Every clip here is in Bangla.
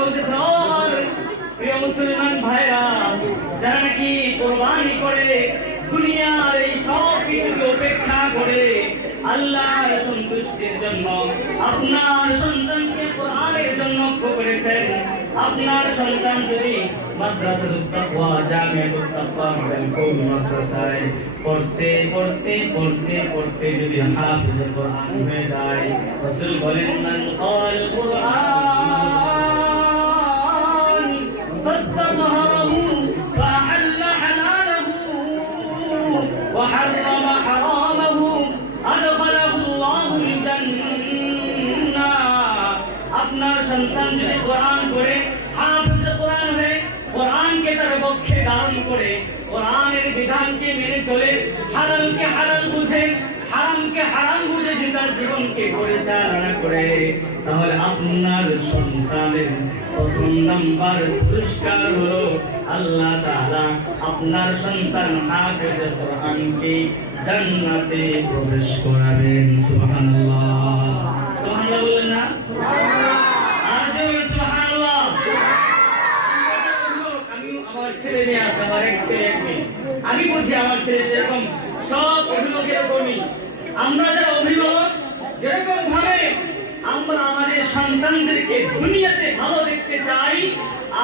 বলতেছে, ও আমার প্রিয় মুসলমান ভাইরা, যারা নাকি কোরবানি করে দুনিয়ার এই সব কিছুকে উপেক্ষা করে আল্লাহর সন্তুষ্টির জন্য আপনার সন্তানকে কোরআনের জন্য করেছেন, আপনার সন্তান যদি মাদ্রাসাতুত তাকওয়া জামিআতুত তাকওয়া কোন মাদ্রাসায় পড়তে পড়তে পড়তে পড়তে যদি হাফেজ কোরআন হয়ে যায়, রাসূল বলেন, মান ক্বাল কুরআন ফাস্তাযহারাহু ফাআল্লা হালালাহু ওয়া হাররামা হারামাহু আদখালাহু আল্লাহুল জান্নাহ। আপনার সন্তান যদি কোরআন পড়ে, হাফেজ কোরআন হয়ে কোরআনকে তার পক্ষে ধারণ করে, কোরআনের বিধানকে মেনে চলে, হালালকে হালাল বুঝে, হারামকে হারাম বুঝে যে তার জীবনকে পরিচালনা করে, তাহলে আপনার সন্তানের প্রথম নাম্বার পুরস্কার হলো আল্লাহ তাআলা আপনার সন্তান হাফেজ কোরআনকে জান্নাতে প্রবেশ করাবেন। সুবহানাল্লাহ, সুবহানাল্লাহ বলেন না? সুবহানাল্লাহ। আমার ছেলে মেয়ে আছে, আমার এক ছেলে এক মেয়ে, আমি বুঝি আমার ছেলে যেরকম সব অভিভাবকের এরকমই। আমরা যারা অভিভাবক যেরকম ভাবে আমরা আমাদের সন্তানদেরকে দুনিয়াতে ভালো দেখতে চাই,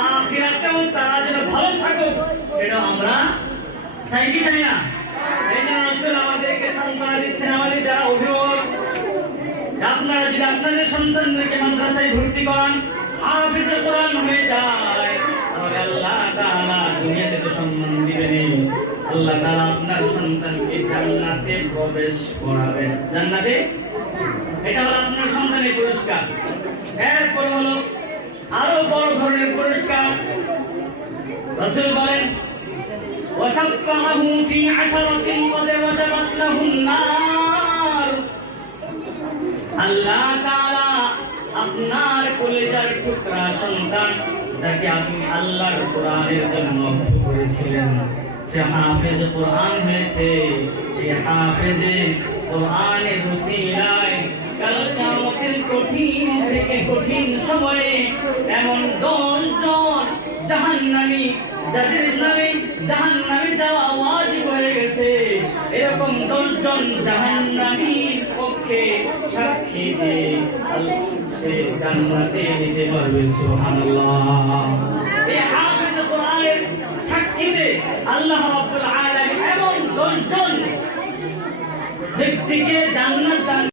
আখিরাতেও তারা যেন ভালো থাকুক, সেটা আমরা চাই কি চাই না? এই জন্য রাসূল আমাদেরকে সান্ত্বনা দিচ্ছেন, আমাদের যারা অভিভাবক, আপনারা যদি আপনাদের সন্তানদেরকে মাদ্রাসায় ভর্তি করান, হাফেজ কোরআন হয়ে যায়, তাহলে আল্লাহ তাআলা দুনিয়াতে তো সম্মান দিবেনই, আল্লাহ তাআলা আপনার সন্তানকে জান্নাতে প্রবেশ করাবেন। জান্নাতে, এটা হলো আপনার সন্তানের পুরস্কার। এরপর হলো আরো বড় ধরনের পুরস্কার। রাসূল বলেন, ওয়াশাফাহু ফি আশরাতিন ক্বাদ ওয়াজাবাত লাহুন নার। আল্লাহ তাআলা আপনার কলেজার টুকরা সন্তান, যাকে আপনি আল্লাহর কোরআনের জন্য করেছিলেন, সে হাফেজ কোরআন হয়েছে, এই হাফেজে কোরআনের উসিলায় কাল কিয়ামতের কঠিন থেকে কঠিন সময়ে এমন 10 জন জাহান্নামী, যাদের নামে জাহান্নামে যাওয়া ওয়াজিব হয়ে গেছে, এরকম 10 জন জাহান্নামীর পক্ষে সাক্ষী দিয়ে সে জান্নাতে যেতে পারবে। সুবহানাল্লাহ। এই হাফেজ কোরআনের সাক্ষীতে আল্লাহ রাব্বুল আলামিন এমন 10 জন ব্যক্তিকে জান্নাত দান